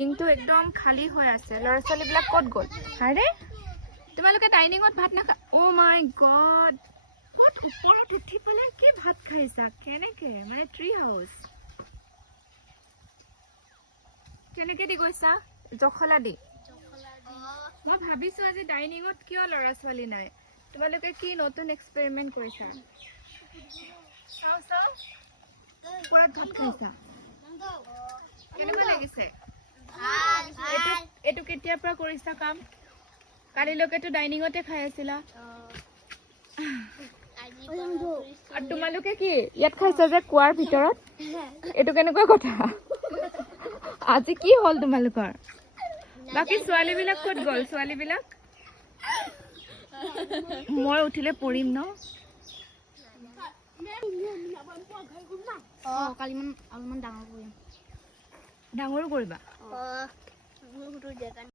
কিন্তু একদম খালি হৈ আছে ল'ৰা ছোৱালীবিলাক ক'ত গ'ল আৰে তোমালোকে ডাইনিঙত ভাত নাখা অ' মাই গড ক'ত ওপৰত উঠি পেলাই কি ভাত খাইছা কেনেকে মানে ট্ৰি হাউচ কেনেকে দি গৈছা জখলা দি মই ভাবিছো আজি ডাইনিঙত কিয় ল'ৰা ছোৱালী নাই তোমালোকে কি নতুন এক্সপেৰিমেন্ট কৰিছা চাও চাও ওপৰত ভাত খাইছা কেনেকুৱা লাগিছে এইটো কেতিয়াৰ পৰা কৰিছা কাম কালিলৈকেতো ডাইনিঙতে খাই আছিলা আৰু তোমালোকে কি ইয়াত খাইছা যে কুৱাৰ ভিতৰত এইটো কেনেকুৱা কথা আজি কি হ'ল তোমালোকৰ বাকি ছোৱালীবিলাক ক'ত গ'ল ছোৱালীবিলাক মই উঠিলে পৰিম ন কালি মান অলপমান ডাঙৰ কৰিম ডাঙৰো কৰিবা